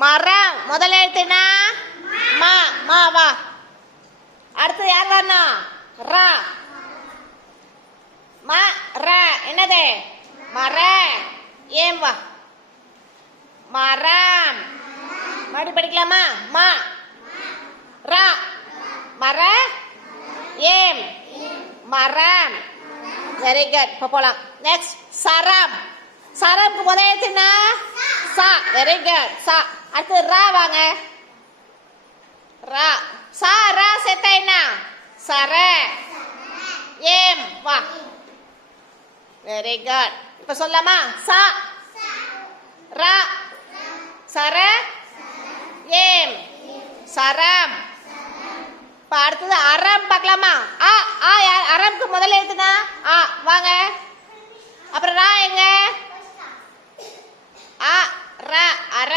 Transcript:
மரம் முதல் எழுத்துனா மா மா வா. அடுத்து யார் வரணும்? ரா மா ரா என்னது? மர. ஏம் வா. மரம். மறுபடி படிக்கலாமா? மா ரா மர ஏம் மரம். Very good. இப்போ போலாம். நெக்ஸ்ட் சரம். சரம்க்கு முதல் எழுத்துனா சா. Very good. சா. அடுத்து ரா வாங்க. ரா சா ரா சேர்த்தா என்ன? சர. ஏம் வா. Very good. இப்ப சொல்லலாமா? சா ரா சர ஏம் சரம். இப்ப அடுத்தது அறம் பார்க்கலாமா? ஆ ஆ அறம்க்கு முதல்ல எழுத்துனா ஆ வாங்க. அப்புறம் ரா எங்க? ஆ ரா அர